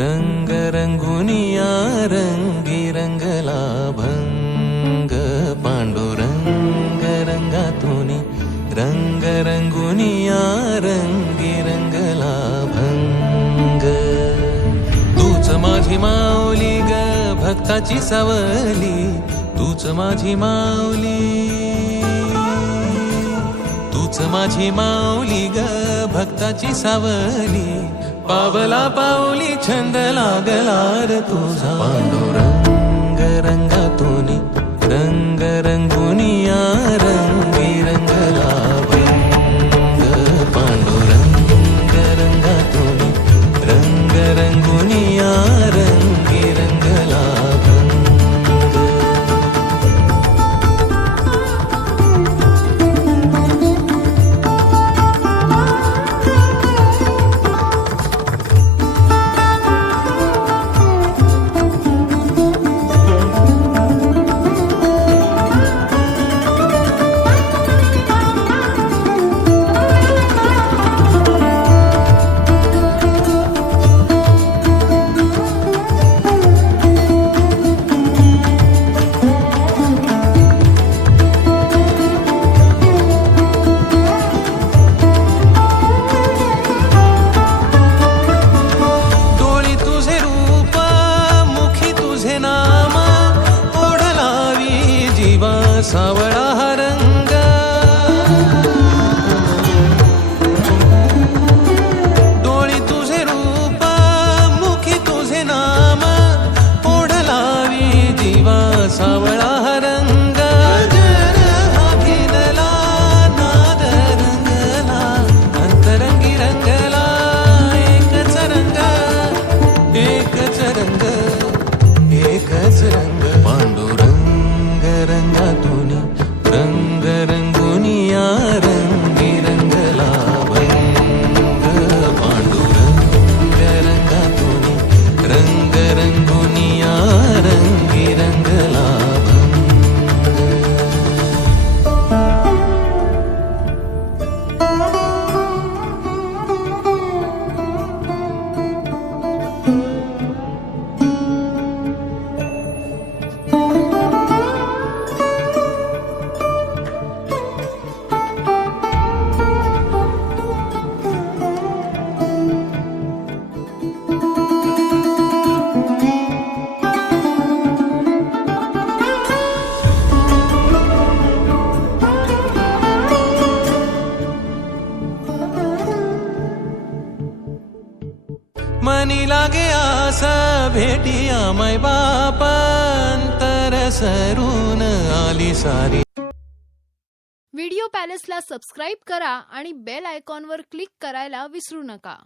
रंग रंगुनिया रंगी रंगला भंग पांडुरंग रंगातूनी रंग रंगुनिया रंगी रंगला भंग तूच माझी माऊली ग भक्ताची सावली तूच माझी माऊली तूच माझी माऊली ग भक्ताची सावली पावला पाऊली छंद लागला रे तुझा पांडुरंग रंगातूनी रंग रंगुनिया रंगी रंगला भंग पांडुरंग रंगातूनी रंग रंगुनिया रंगी रंगला सावळा हा रंग डोळी तुझे रूप मुखी तुझे नाम ओढ लावी जीवा सावळा हा रंग हा घेरला नाद रंगला अंतरंगी रंगला एकच रंग एकच रंग एकच रंग पांडुरंग रंगातूनी रंग रंगुनिया रंगी रंगला भंग पांडुरंग रंगातूनी रंग रंगुनिया रंगी रंगला मनी लागे आसा भेटिया मै बाप अंतर सरून आली सारी। व्हिडिओ पॅलेसला सबस्क्राइब करा आणि बेल आयकॉनवर क्लिक करायला विसरू नका।